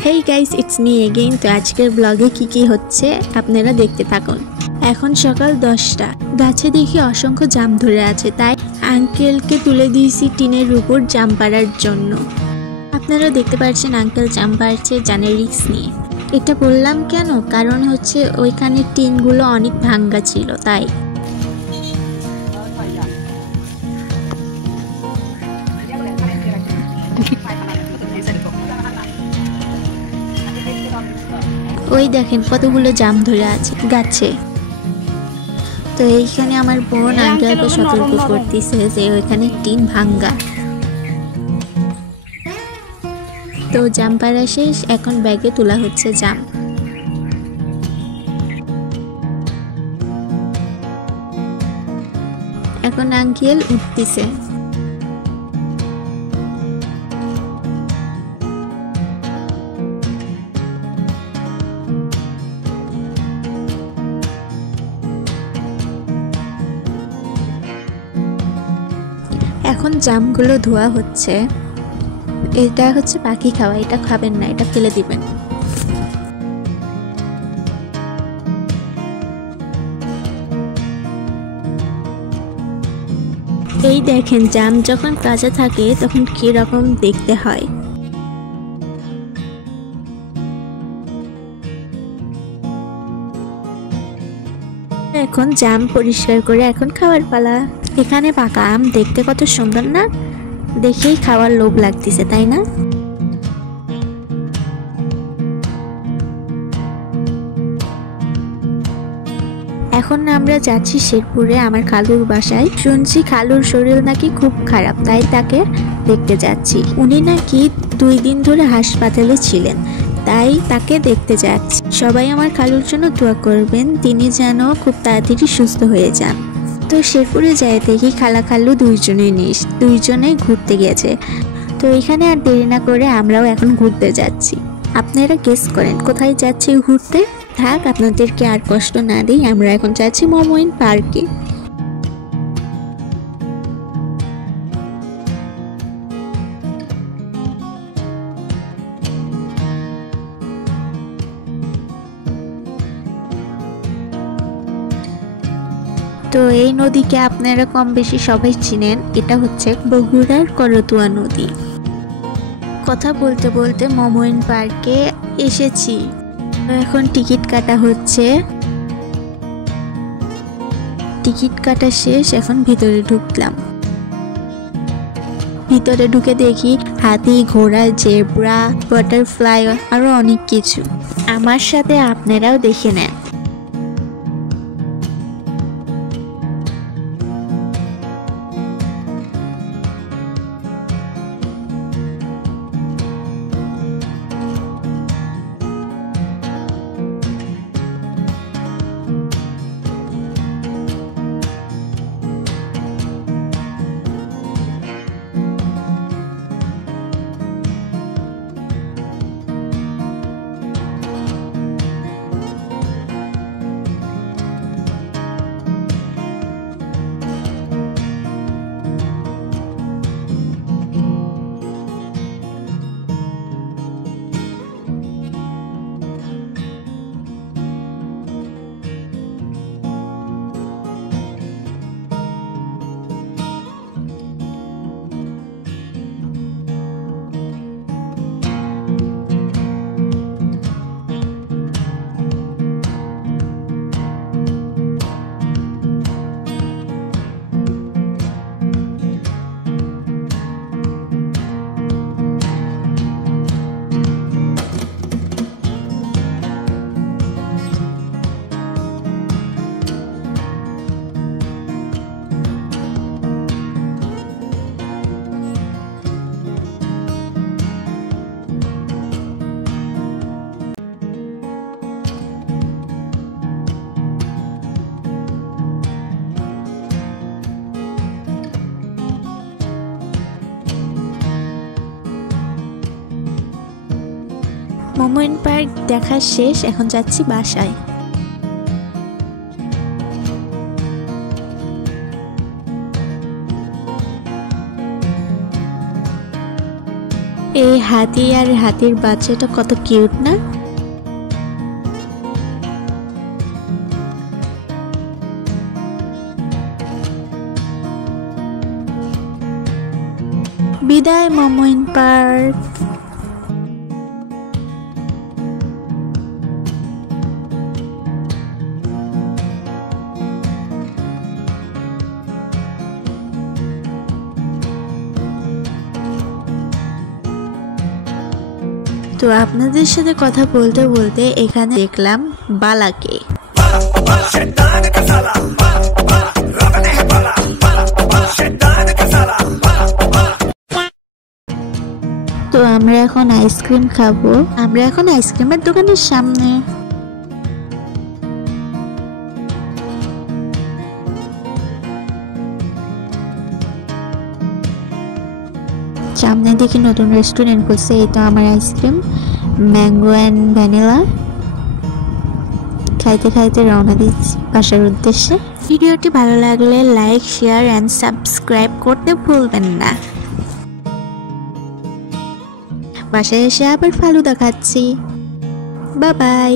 Hey guys, it's me again. তো আজকের ব্লগে কি হচ্ছে আপনারা দেখতে থাকুন। এখন সকাল 10টা। গাছে দেখি অসংখ্য জাম ধরে আছে, তাই আঙ্কেলকে তুলে দিয়েছি টিনের উপর জাম পাড়ার জন্য। আপনারা দেখতে পাচ্ছেন আঙ্কেল জাম পাড়ছে জানের রিস্ক নিয়ে। এটা বললাম কেন, কারণ হচ্ছে ওইখানে টিনগুলো অনেক ভাঙ্গা ছিল তাই। ওই দেখেন কতগুলো জাম ধরে আছে গাছে। তো এইখানে আমার বোন আঙ্কেলকে সতর্ক করতেছে যে ওইখানে টিন ভাঙ্গা। তো জাম পাড়া শেষ, এখন ব্যাগে তোলা হচ্ছে জাম। এখন আঙ্কেল উঠতেছে। এখন জামগুলো ধোয়া হচ্ছে। এটা হচ্ছে পাখি খাওয়া, এটা খাবেন না, এটা ফেলে দিবেন। এই দেখেন জাম যখন কাঁচা থাকে তখন কি রকম দেখতে হয়। এখন জাম পরিষ্কার করে এখন খাওয়ার পালা। এখানে পাকা আম দেখতে কত সুন্দর না, দেখেই খাওয়ার লোভ লাগতেছে, তাই না? এখন আমরা যাচ্ছি শেরপুরে আমার খালুর বাসায়। শুনছি খালুর শরীর নাকি খুব খারাপ, তাই তাকে দেখতে যাচ্ছি। উনি নাকি 2 দিন ধরে হাসপাতালে ছিলেন, তাই তাকে দেখতে যাচ্ছি। সবাই আমার খালুর জন্য দোয়া করবেন, তিনি যেন খুব তাড়াতাড়ি সুস্থ হয়ে যান। তো শেরপুরে যাই দেখি খালা খালু দুইজনেই ঘুরতে গেছে। তো এখানে আর দেরি না করে আমরাও এখন ঘুরতে যাচ্ছি। আপনারা গেস করেন কোথায় যাচ্ছি ঘুরতে? থাক, আপনাদেরকে আর কষ্ট না দিই, আমরা এখন যাচ্ছি মমইন পার্কে। তো এই নদীকে আপনারা কম বেশি সবাই চিনেন, এটা হচ্ছে বগুড়ার করতোয়া নদী। কথা বলতে বলতে মমইন পার্কে এসেছি। এখন টিকিট কাটা হচ্ছে। টিকিট কাটা শেষ, এখন ভিতরে ঢুকলাম। ভিতরে ঢুকে দেখি হাতি, ঘোড়া, জেব্রা, বাটারফ্লাই আরো অনেক কিছু। আমার সাথে আপনারাও দেখে নেন। মমইন পার্ক দেখা শেষ, এখন যাচ্ছি বাসায়। এই হাতি আর হাতির বাচ্চাটা কত কিউট না। বিদায় মোমেন পার্ক। তো আপনাদের সাথে কথা বলতে বলতে এখানে দেখলাম বালাকে। তো আমরা এখন আইসক্রিম খাবো। আমরা এখন আইসক্রিমের দোকানের সামনে। সামনে দেখি নতুন রেস্টুরেন্ট করছে। এই তো আমার আইসক্রিম, ম্যাঙ্গো অ্যান্ড ভ্যানিলা। খাইতে খাইতে রওনা দিচ্ছি বাসার উদ্দেশ্যে। ভিডিওটি ভালো লাগলে লাইক, শেয়ার অ্যান্ড সাবস্ক্রাইব করতে ভুলবেন না। বাসায় এসে আবার ফালুদা খাচ্ছি। Bye bye.